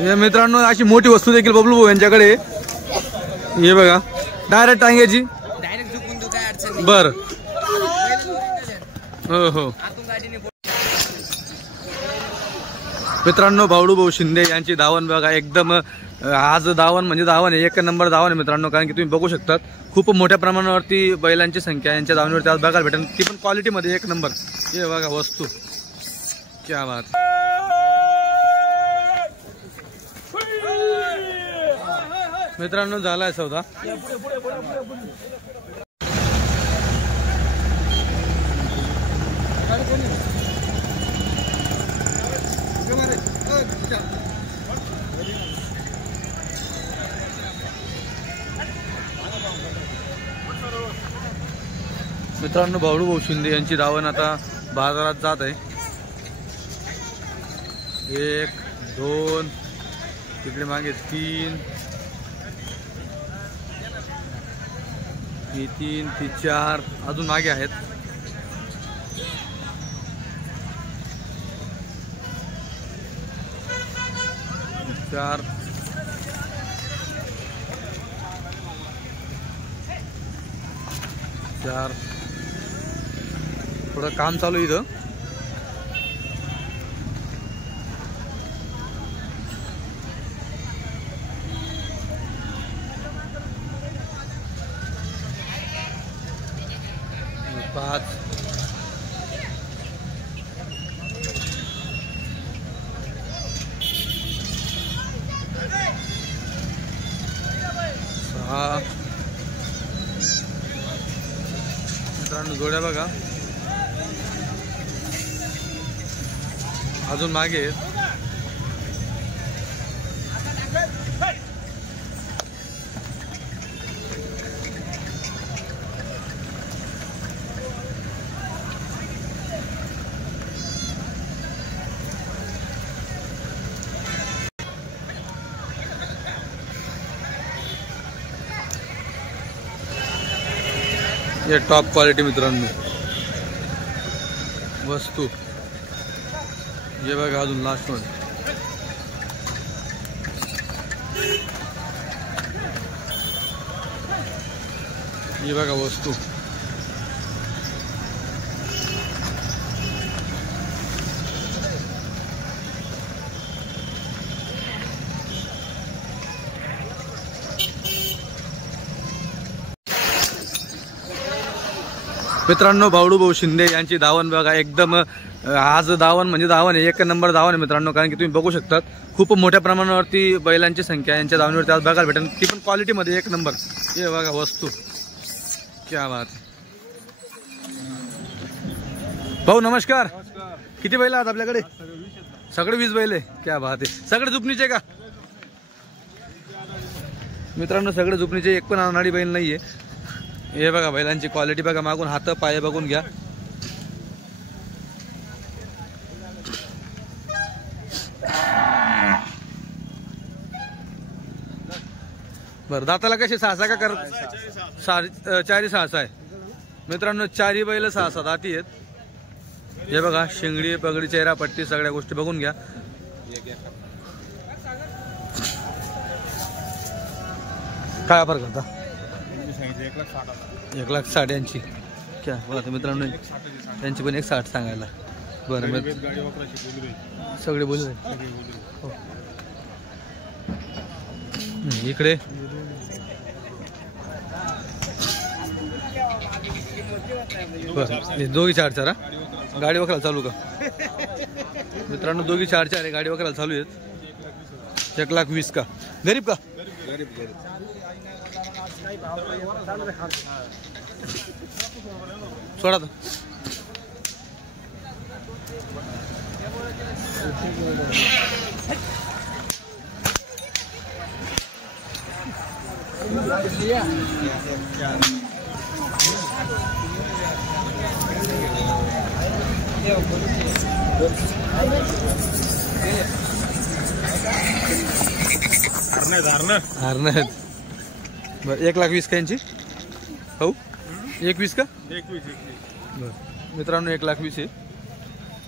हे मित्रांनो अशी मोठी वस्तू देखील बबलू भाऊ यांच्याकडे हे बघा डायरेक्ट टांग्याची बर हो हो मित्रांनो भावडू भाऊ शिंदे यांची धावण बघा एकदम आज धावण म्हणजे धावण आहे एक नंबर धावण आहे मित्रांनो कारण की तुम्ही बघू शकतात खूप मोठ्या प्रमाणावरती बैलांची संख्या यांच्या धावणीवरती आज बघायला भेटेल ती पण क्वालिटी मध्ये एक नंबर हे बघा वस्तू क्या बात मित्रांनो झालाय सौदा मित्रांनो भावडू भाऊ शिंदे यांची धावण आता बाजारात जात आहे 1 2 तिकडे मागे 3 3 4 अजून मागे आहेत चार थोडं काम चालू इथं पाच मित्रांनो जोड्या बघा अजून मागे ये टॉप क्वालिटी मित्रांनो वस्तू ये बघा अजून लास्ट वन ये बघा वस्तू मित्रांनो भावडू भाऊ शिंदे यांची धावण बघा एकदम आज धावण म्हणजे धावण आहे एक नंबर धावण आहे मित्रांनो कारण की तुम्ही बघू शकतात खूप मोठ्या प्रमाणावरती बैलांची संख्या यांच्या धावणीवरती आज बघायला भेटेल ती पण क्वालिटी मध्ये एक नंबर हे बघा वस्तू क्या बात भाऊ नमस्कार किती बैल आहेत आपल्याकडे सगळे 20 बैल आहे क्या बात आहे सगळे झुपणीचे का मित्रांनो सगळे झुपणीचे एक पण अनाडी बैल नाहीये हे बघा बैलांची क्वालिटी बघा मागून हात पाय बघून घ्या बर दाताला कसे 6 का कर 4-6 आहे मित्रांनो 4 बैल 6 दाती आहेत हे बघा शिंगडी पगडी चेहरा पट्टी सगळ्या गोष्टी बघून घ्या काय ऑफर करता 1,60,000 यांची क्या बघा मित्रांनो त्यांची पण 1,60 सांगायला बरं सगळे बोलू इकडे बरं दोघी 4-4 गाडी वखराला चालू का मित्रांनो दोघी 4-4 आहे गाडी वखराला चालू आहेत 1,20,000 का गरीब का सोडा हरणार बरं 1,20,000 का यांची हो 21 का 21 बरं मित्रांनो 1,20,000 आहे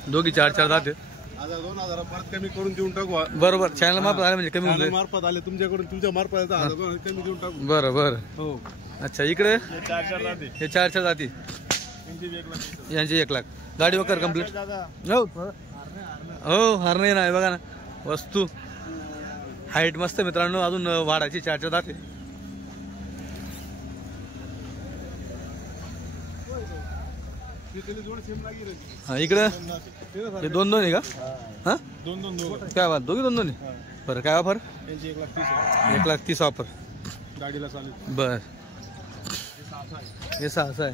दोघी 4-4 दात आहे. 1000 परत कमी करून देऊन टाकू. बरोबर, चॅनल मार्फत आले म्हणजे कमी होईल. मार्फत आले तुमच्याकडून, तुमच्या मार्फत 1000 कमी देऊन टाकू. बरं बरं. हो. अच्छा, इकडे 4-4 जाते. हे 4-4 जाती यांची 1 लाख. गाडी वगैरे कम्प्लीट हो हो. हार नाही ना, बघा ना वस्तू. हाईट मस्त मित्रांनो, अजून वाढायची 4-4 दाते. हा, इकडे हे 2-2 आहे का? हा, 2-2 काय बात, दोघी 2-2 आहे. बरं, काय ऑफर? 1,30,000 ऑफर. गाडीला चालेल. बर, हे 6 आहे.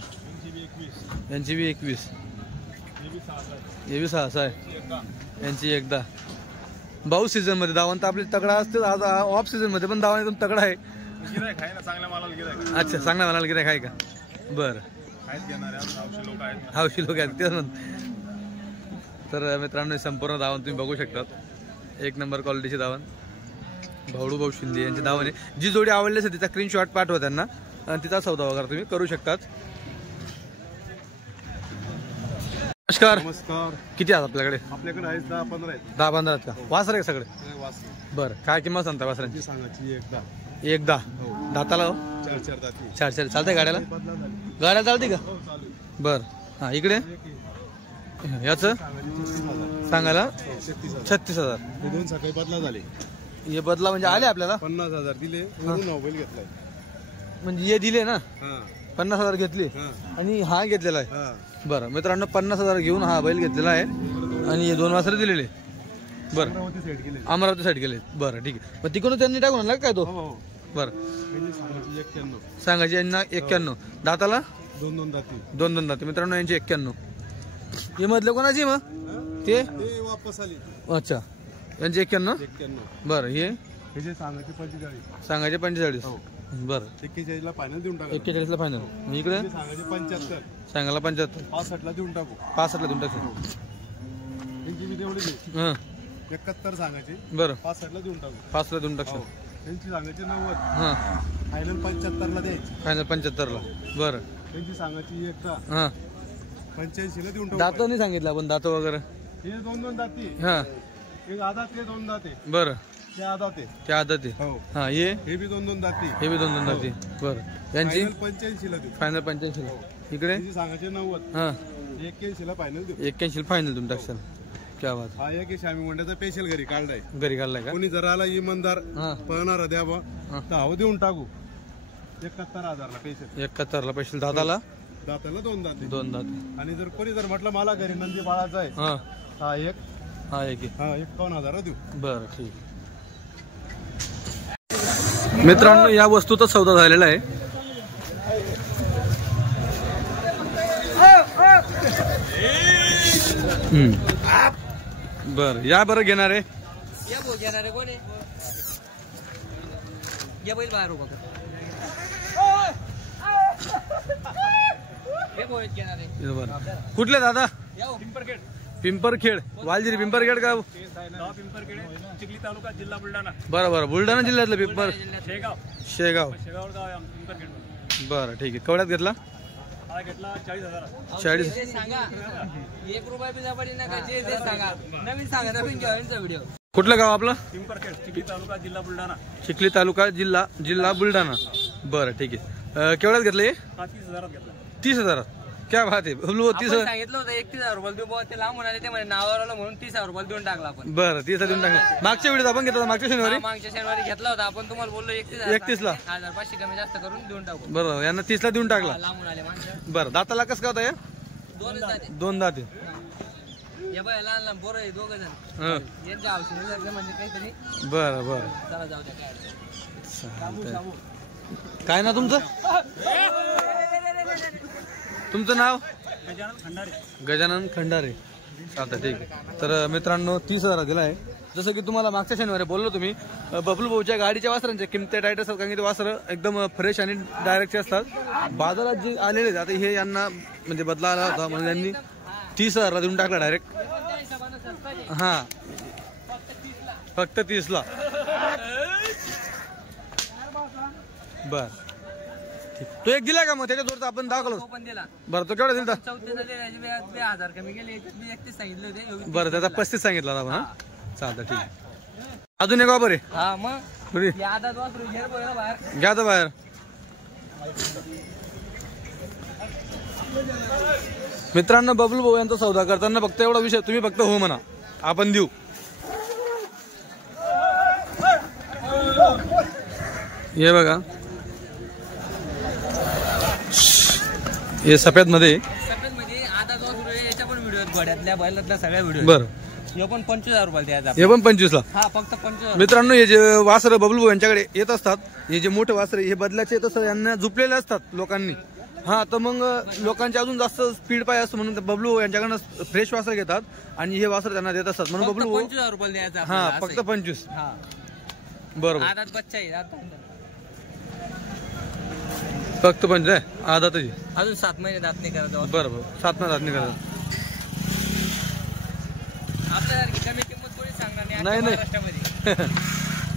यांची बी 21. हे बी 6 आहे. यांची 1,10. भाऊ सीझन मध्ये दावण तर आपली तगडा असते. आज ऑफ सीझन मध्ये पण दावण एकदम तगडा आहे. चांगल्या मालाला गिरायक. अच्छा, चांगला म्हणाला गिरायक आहे का? बरं, हौशी लोक आहेत तेच म्हणत. तर मित्रांनो, संपूर्ण दावण तुम्ही बघू शकता. 1 नंबर क्वालिटीची दावण भाऊ शिंदे यांची दावण आहे. जी जोडी आवडली असेल तिचा स्क्रीनशॉट पाठवा त्यांना आणि तिचा सौदा वगैरे तुम्ही करू शकतात. नमस्कार. नमस्कार. किती आहेत आपल्याकडे? आपल्याकडे आहे 10-15 आहेत. 10-15 आहेत का? वासर आहे सगळे? वासरे. बरं, काय किंमत सांगता वासरांची? सांगायची 1,10. 1,10. दाताला 4-4 जाती. 4-4 चालतंय गाड्याला? बदला झाली. गाड्या चालते का? हो, चालेल. बर. हा, इकडे याचं सांगायला 36,000. हे 2 सकाळी बदला झाले. हे बदला म्हणजे आले आपल्याला 50,000 दिले. वरून मोबाईल घेतलाय. म्हणजे हे दिले ना, हा 50,000 घेतले हा आणि हा घेतलेला आहे. हा. बरं मित्रांनो, 50,000 घेऊन हा बैल घेतलेला आहे आणि हे 2 वासरे दिलेले. बरं, अमरावती साईड गेले. अमरावती साईड गेले. बरं, ठीक आहे. मग तिकडून त्यांनी टाकून आणला काय तो? हो हो. बरं, त्यांची सांगायची 91. सांगायचे यांना 91. दाताला 2-2 जाती. 2-2 दाते मित्रांनो, यांची 91. हे मधलं कोणाची मग ते? ते वापस आली. अच्छा, यांची 91. 91. बरं, हे जे सांगायचे 45. सांगायचे 45. हो. बरं, 41 ला फायनल देऊन टाका. 41 ला फायनल. इकडे जे सांगायचे 75. सांगायला 75. 65 ला देऊन टाकू. 65 ला देऊन टाकू. त्यांची मी तेवढी देऊ. हां, 71 सांगायचे. बरं, 65 ला देऊन टाकू. 5 ला देऊन टाकू. हो. त्यांची सांगायचे 90. हां, फायनल 75 ला द्यायची. फायनल 75 ला. बरं. त्यांची सांगायची 1 हां, 85 ला देऊन टाकू. दात नाही सांगितलं आपण, दात वगैरे. हे 2-2 जाती. हां, एक आधा ते 2 जाते. बरं, ते आधा ते. त्या आदत आहे. हो. हां, हे हे बी 2-2 जाती. हे बी 2-2 दाती. बरं, यांची फायनल 85 ला देऊ. फायनल 85 ला. इकडे त्यांची सांगायचे 90. हां, 81 ला फायनल देऊ. 81 फायनल देऊन टाकशाल. क्या बात. हा एक शामी मंड्याचा स्पेशल घरी काढलाय. घरी घाललाय का? कोणी जर आला इमानदार हां, पळणारा द्या बा हां. तर हवं देऊन टाकू. 71,000 ला स्पेशल. 71 ला पैसे. दाताला दाताला 2 दाते. 2 दात. आणि जर कोणी जर म्हटलं मला घरी नंदी बाळाचा आहे, हां, हा एक हा एक आहे. हा 51,000 देऊ. बरं, ठीक. मित्रांनो, या वस्तूचा सौदा झालेला आहे. बरं, या बरं घेणार आहे. कुठले दादा? पिंपरखेड. वालजिरी पिंपरखेड का? चिखली तालुका जिल्हा बुलढाणा. बरं बरं, बुलढाणा जिल्ह्यातलं पिंपर. शेगाव. पिंपरखेड. बरं, ठीक आहे. केवढ्यात घेतला? हा घेतला 40,000. 40. कुठलं गाव आपलं? पिंपरखेड. चिखली तालुका जिल्हा बुलढाणा. चिखली तालुका जिल्हा बुलढाणा. बरं, ठीक आहे. केवढ्यात घेतलं हे? 30,000 घेतला. 30,000. क्या बात आहे. 30,000 सांगितलं होतं 31,000 रुपये देऊ. ते लांब म्हणाले, ते म्हणे नावावर आलं म्हणून 30,000 रुपये देऊन टाकला आपण. बरं, 30,000 देऊन टाकलं. मागच्या वेळेस आपण घेतला होता, मागच्या शनिवारी. मागच्या शनिवारी घेतला होता आपण. तुम्हाला बोललो 31 ला. 1,500 कमी जास्त करून देऊन टाकू. बरं, यांना 30 ला देऊन टाकला. लांबून आले माणसं. बरं, दाताला कसं काय होता या? 2 जाते. 2 दाते. हे बाय लहान लहान पोरं आहे, 2 जण. हं. यांच्या औषध म्हणजे काहीतरी. बरं बरं, चला जाऊ द्या. काय चालतंय. काय ना तुमचं? तुमचं नाव? गजानन खंडारे. चालतं, ठीक आहे. तर मित्रांनो, 30,000 दिला आहे. जसं की तुम्हाला मागच्या शनिवारी बोललो तुम्ही, बबलू भाऊच्या गाडीच्या वासरांच्या किमती टाईट असतात, कारण की ते वासरं एकदम फ्रेश आणि डायरेक्टचे असतात. बाजारात जे आलेले आता हे यांना म्हणजे बदला आला होता म्हणून यांनी 30,000 ला देऊन टाकला डायरेक्ट. हां, फक्त 30 ला. बर, ठीक. तो एक दिला का मग त्याच्यावर आपण दाखवलं तो पण दिला बरं. तो केवढा दिला 34,000 कमी गेले याच्यात मी 31 सांगितले होते बरं. त्याचा 35 सांगितला आपण. हा चालतं ठीक आहे. अजून एक वापर आहे हा मग पुढे या आधात वासरू घे बघा बाहेर घ्या तर बाहेर. मित्रांनो बबलू भाऊ यांचा सौदा करताना फक्त एवढा विषय, तुम्ही फक्त हो म्हणा, आपण देऊ. हे बघा हे सफेद मध्ये मध्ये आधात वासरू याच्या पण व्हिडिओ घोड्यातल्या बैलातल्या सगळ्या व्हिडिओ बरं. हे पण 25,000 रुपये द्यायचा हे पण 25 ला. हा फक्त 25,000. मित्रांनो हे जे वासर बबलू भाऊ यांच्याकडे येत असतात, हे जे मोठे वासर हे बदलाचे येत असतात, यांना झुपलेले असतात लोकांनी. हा तर मग लोकांचे अजून जास्त स्पीड पाय असतं म्हणून बबलू यांच्याकडनं फ्रेश वासर घेतात आणि हे वासर त्यांना देत असतात म्हणून बबलू 25,000 रुपये द्यायचा हा आपल्याला, फक्त असं 25. आहे. हा बरोबर आधात बच्चा आहे आता फक्त 25 आहे आधातच. अजून 7 महिने दात नाही करत बरोबर 7 महिन्यात नाही करत. आपल्यासारखी कमी किंमत कोणी सांगणार नाही नाही, नाही. महाराष्ट्रामध्ये.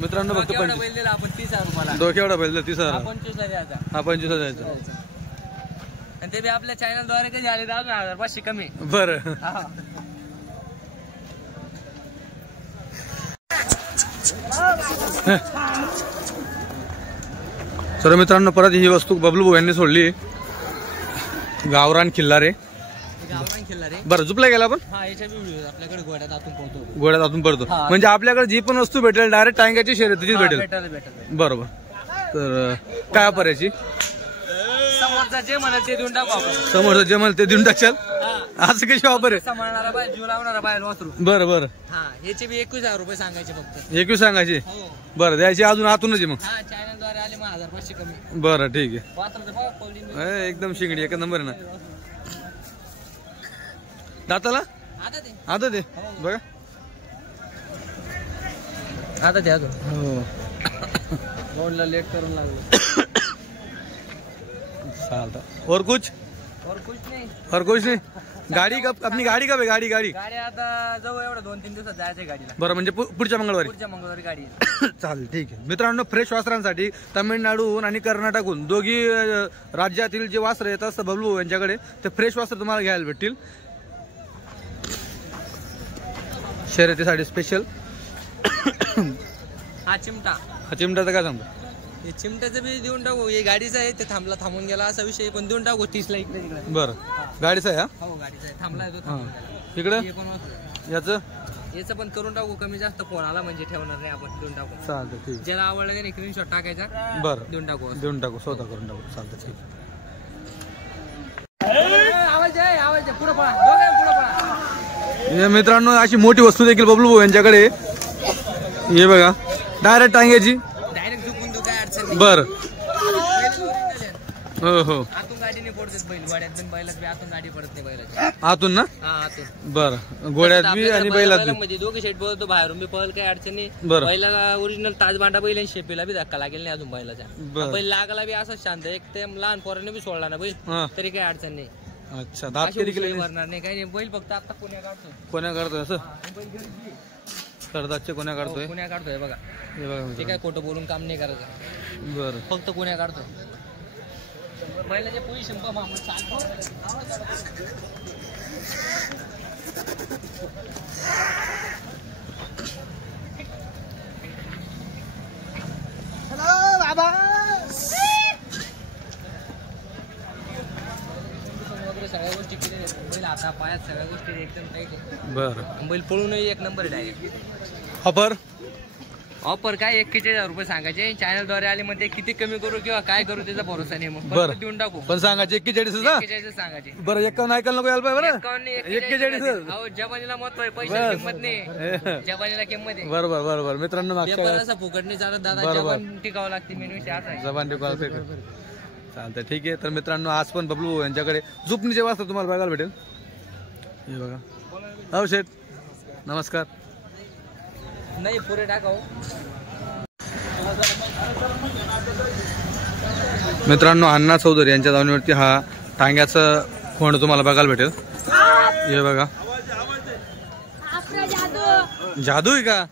मित्रांनो फक्त केवढा 25. बैल दिला आपण 30,000 रुपयाला डोक्यावढा बैल 30,000. हा 25,000 द्यायचा हा 25 द्यायचा. आणि ते बी आपल्या चॅनलद्वारे कधी आले तर अजून 1,500 कमी बरं. हा. तर मित्रांनो परत ही वस्तू बबलू भाऊ यांनी सोडली. गावरान किल्लारे. गावरान खिल्ला रे. बरं झुपला गेला आपण हा याच्या बी व्हिडिओ आपल्याकडे घोड्यात आतून पोहतो गोळ्यात आतून पडतो. हा. म्हणजे आपल्याकडे जी पण वस्तू भेटेल डायरेक्ट टांग्याची शर्यतीचीच भेटेल. भेटेल बरोबर. तर काय ऑफर याची? समोरचा जे म्हणत ते देऊन टाकू आपण. समोरचं जे मला ते देऊन टाकशाल हा. असं कशी ऑफर आहे? सांभाळणारा बाय जीव लावणारा बाहेर वासरू. बरं बरं. हा याचे बी 21,000 रुपये सांगायचे फक्त. 21 सांगायची. हो बरं द्यायची अजून आतूनच आहे मग. हा चॅनलद्वारे आले मग 1,500 कमी. बरं ठीक आहे. वासराचं बघा पौर्णिमे. एकदम शिंगडी एक नंबर आहे ना. दाताला आता ते आता ते बघा. आता ते अजून हो रोडला लेट करून लागलो. चालता. और कुछ और कुछ नाही. और कुछ नहीं. गाडी कब अपनी गाडी कब आहे? गाडी गाडी आता जवळ एवढं 2-3 दिवसात जायचं गाडीला. बरं म्हणजे पुढच्या मंगळवारी. पुढच्या मंगळवारी गाडी आहे. चालेल ठीक आहे. मित्रांनो फ्रेश वासरांसाठी तामिळनाडूहून आणि कर्नाटकहून दोघी राज्यातील जे वासर येत असतात बबलू यांच्याकडे ते फ्रेश वासर तुम्हाला घ्यायला भेटतील शर्यतीसाठी स्पेशल. हा चिमटा. हा चिमटाचं काय सांगतो? हे चिमट्याचं बी देऊन टाकू. हे गाडीचं आहे ते थांबून गेला असा विषय पण देऊन टाकू 30 ला इकडे तिकडे. बरं गाडीचं आहे. हो गाडीचा आहे थांबला आहे तो हा थांबून गेला. इकडं हे पण वासरू. याचं याचं पण करून टाकू. कमी जास्त फोन आला म्हणजे ठेवणार नाही आपण. देऊन टाकू. चालतं ठीक आहे. ज्याला आवडलं त्याने स्क्रीनशॉट टाकायचा बरं देऊन टाकू. देऊन टाकू स्वतः करून टाकू. चालतं ठीक आवाज आहे पुढे पळा. दोघं पुढे पळा. आहे. मित्रांनो अशी मोठी वस्तू देखील बबलू भाऊ यांच्याकडे. हे बघा डायरेक्ट टांग्याची. डायरेक्ट झुकून देऊ काय अडचण नाही. बरं बैल original आहे. हो हो आतून गाडीने पडतात बैल. गाड्यात पण बैलात बी आतून गाडी पडत नाही बैलाची. आतून ना. हा आतून. बरं घोड्यात बी आणि बैलात बी. म्हणजे दोघे शेट पळतो बाहेरून बी पळल काही अडचण नाही. बरं. बैलाला ओरिजिनल ताजबांडा बैल आणि शेपीला बी धक्का लागेल नाही अजून बैलाच्या. बरं. बैल लागला बी असं शांत. एक ते लहान पोराने बी सोडला ना बैल हा तरी काही अडचण नाही. अच्छा दात अशी कधी उचल केले मारणार नाही काही नाही. बैल फक्त आता पुण्या काढतोय. कोण्या करतोय असं? बैल घरी बी. करदाचे कोण्या काढतोय? पुण्या काढतोय बघा. हे बघा ते मित्रांनो. काय खोटं बोलून काम नाही करायचं. बरं फक्त पुण्या काढतोय. बैलाचे पोझिशन पहा. सगळ्या गोष्टी केल्या बैल आता पायात सगळ्या गोष्टी एकदम टाईट आहे. बरं बैल पळूनही एक नंबर आहे डायरेक्ट. ऑफर ऑफर काय 41,000 रुपये सांगायचे. चॅनलद्वारे आले मग ते किती कमी करू किंवा काय करू त्याचा भरोसा नाही. मग बरं. फक्त देऊन टाकू. पण सांगायचे 41 ना. 41 सांगायचे. बरं 51 ऐकायला नको यायला पाहिजे बरं. 41. अहो जबानीला महत्व आहे. पैशाला किंमत नाही. जबानीला किंमत आहे. बरोबर बरोबर. मित्रांनो मागच्या पेपर असा फुकट नाही चालत दादा. बरोबर. जबान टिकावं लागते मेन विषय असा आहे. जबान टिकवायचं चालतं ठीक आहे. तर मित्रांनो आज पण बबलू यांच्याकडे झुपणीचे वाजता तुम्हाला बघायला भेटेल. हे बघा. हो शेठ नमस्कार. नाही पुरे टाकाव. मित्रांनो अण्णा चौधरी यांच्या दावणीवरती हा टांग्याचं खोंड तुम्हाला बघायला भेटेल. हे बघा जादू आहे का?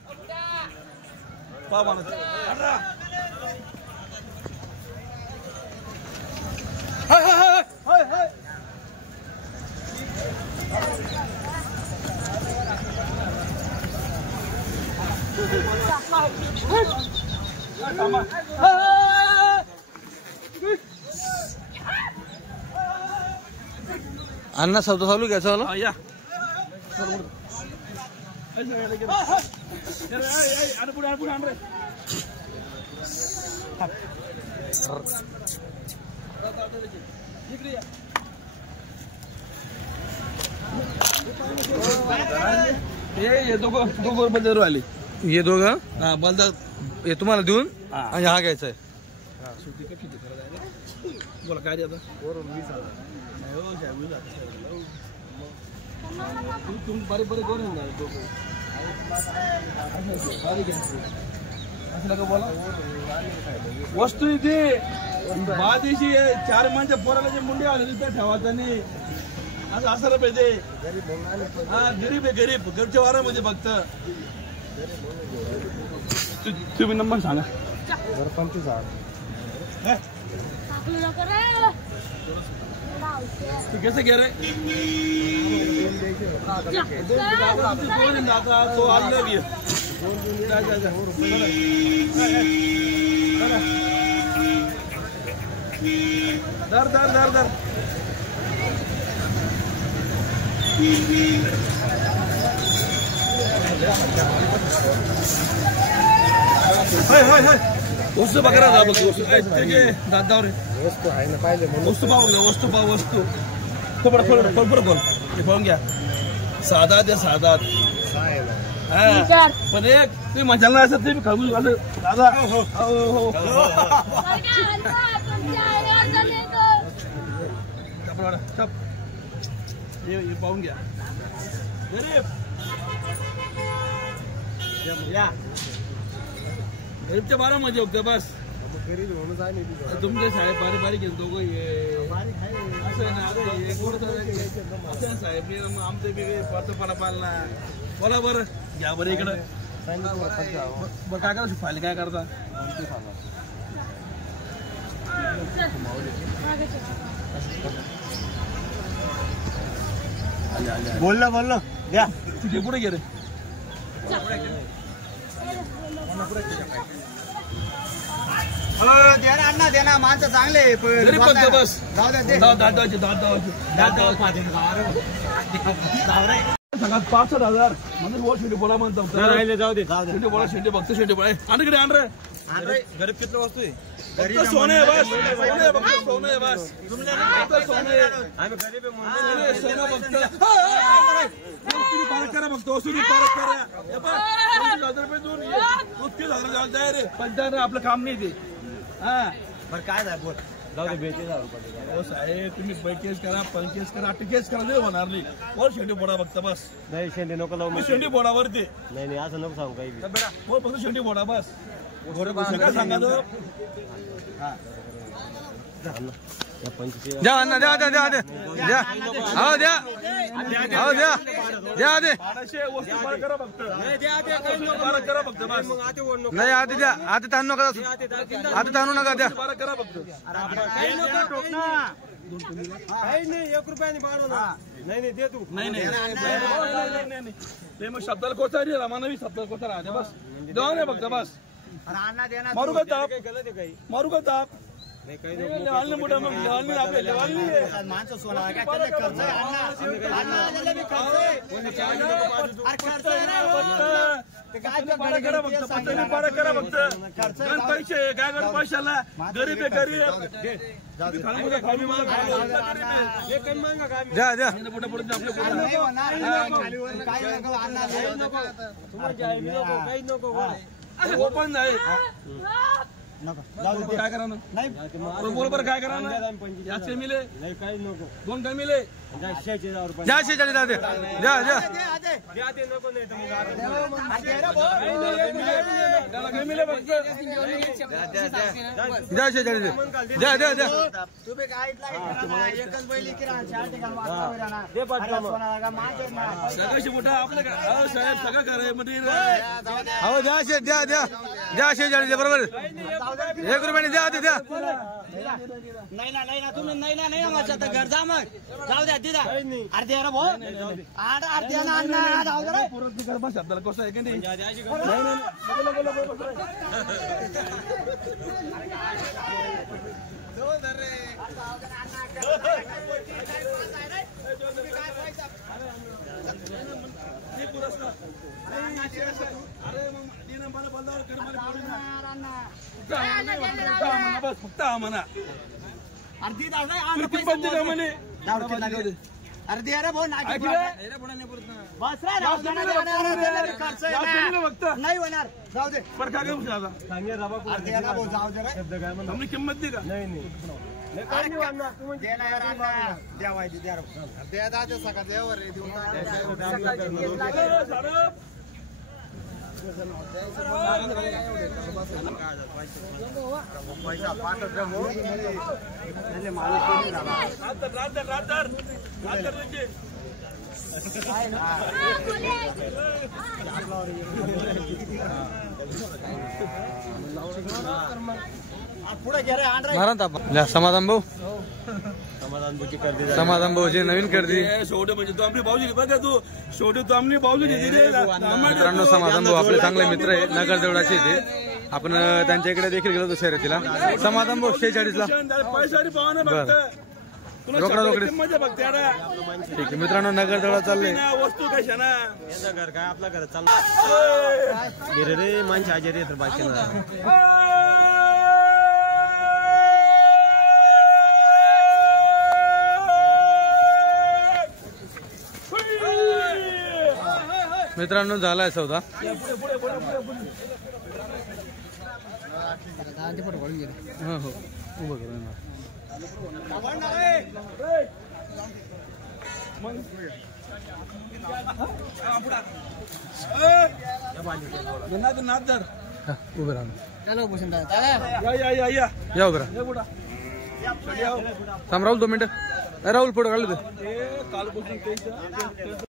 अण्णा सौदा चालू घ्यायचा वाला या ये दोघं बंदर आले हे दोघं हा बंदर हे तुम्हाला देऊन हा. आणि हा घ्यायचा आहे. बोला काय आता तुम्ही बरे बरे करून बोला वस्तू इथे बादिशी 4 माणसं पोराला जे मुंडे आले तिथे ठेवायचं नाही असं असायला पाहिजे. हा गरीब आहे गरीब घरच्या वारामध्ये फक्त तुम्ही नंबर सांगा. 25 कैसे कह रहे तो अलग ही दर दर दर दर वस्तू बघा ना दादावर वस्तू आहे ना पाहिजे म्हणून वस्तू पाहू ना वस्तू पाहू वस्तू खोबडं खोल खोल खोल हे पाहून घ्या. साधा द्या साधा हा पण एक तुम्ही मजाला असत तुम्ही खाऊ घाल दादा हो हो हे पाहून घ्या गरीब गरीबच्या 12 मध्ये होतं बस गरीब म्हणून आहे नाही तुमचे साहेब बारीक बारीक घेतो दोघं असं आहे ना असं साहेब आमचं बी पाचपणा पालना बोला बरं घ्या बरं इकडं बरं काय करा फायले काय करता बोललो बोललो द्या तिथे पुढे गे रे द्या ना अण्णा द्या ना माणसं चांगले गरीब फक्त बस जाऊ द्या सांगा 65,000 म्हणून वर शेंडी बोला म्हणतो जाऊ दे शेंडी बोला शेंडी बघतो शेंडी बोला आणकडे आण रे गरीब किती वस्तू आहे फक्त सोने आहे बस सोने आहे फक्त सोने आहे बस फक्त सोने आहे आम्ही गरीब आहे म्हणून सोने सोनं बघतो पारक करा बघतो सुरू पारक करा 20,000 रुपये देऊन 30,000 द्या रे पण आपलं काम नाही ते हा बरं काय झालं बोल जाऊ दे 42,000 रुपये हो साहेब तुम्ही पैकेज करा पंकेज करा टिकेज करा नाही होणार नाही वर शेंडी बोडा बघत बस नाही शेंडी नको लावू मी शेंडी बोडावरती नाही नाही असं नको सांगू काही वर फक्त शेंडी बोडा बस सगळं सांगा तो या 25 द्या अण्णा द्या द्या द्या द्या द्या हो द्या हो द्या द्या दे 1200 वस्तू पार करा फक्त पार करा फक्त बस नाही आधी द्या आधी ताणू नका आधी ताणू नका द्या पार करा फक्त नाही 1 रुपयाने पाडू ना नाही नाही दे तू नाही नाही ते मग शब्दाला कोचा रे रामानवी शब्दाला कोचा राहते बस देवा नाही फक्त बस अण्णा दे ना मारू का ताप गलत आहे काही मारू का ताप नाही काही लेवाल मोठा मग लेवाल नाही आपल्या लेवाल नाही माणसं सोना काय त्याला खर्च आहे अण्णा त्याला बी खर्च आहे अरे खर्च आहे ना ते काय पारा करा फक्त पत्ता पारा करा फक्त गण पैसे काय करू पैशाला गरीब आहे गरीब खाली मला द्या द्या पुढे पुढे आपल्या पुढे ओपन आहे काय करा ना बोल बरं काय करा ना याचे मिले नाही काही नको 2 काय मिले 46,000 रुपये द्या 46 द्या द्या द्या द्या ते नको नाही त्याला काय मिले फक्त द्या 46 द्या द्या द्या तुम्ही काय एकच बैली किरा दे पाठवा सगळ्याशी मोठा आपलं काय साहेब सगळं कराय मध्ये हो द्या द्या द्या द्या 46 बरोबर 1 रुपयाने द्या द्या नाही ना तुम्ही नाही ना माझ्या घर जा मग जाऊ द्या तिला अर्धी आहे रे भाऊ अर्धी आहे ना अण्णा जाऊ दे रे परत तिकडे बस आपल्याला कसं आहे की नाही फक्त म्हणा अर्धी अर्धी अरे भाऊ बस नाही होणार जाऊ दे अर्धी आहे ना भाऊ जाऊ दे रे किंमत दे का पुढे घे रे समाधान भाऊ समाधान भाऊजी नवीन खरेदी शेवटे म्हणजे तू आपली भाऊजी बघा तू शेवटे तू आपली भाऊजी मित्रांनो समाधान भाऊ आपले चांगले मित्र आहे नगर देवळाचे ते आपण त्यांच्या इकडे देखील गेलो होतो शर्यतीला समाधान भाऊ 46 ला रोकडा रोकडी मजा बघते ठीक आहे मित्रांनो नगर देवळा चाललंय वस्तू कशा ना घर काय आपलं घर चाललं रे माणसं हजेरी तर बाकी मित्रांनो झालाय सौदा हो उभं उभं या उभं थांब राहुल 2 मिनिटं राहुल फोटो काढले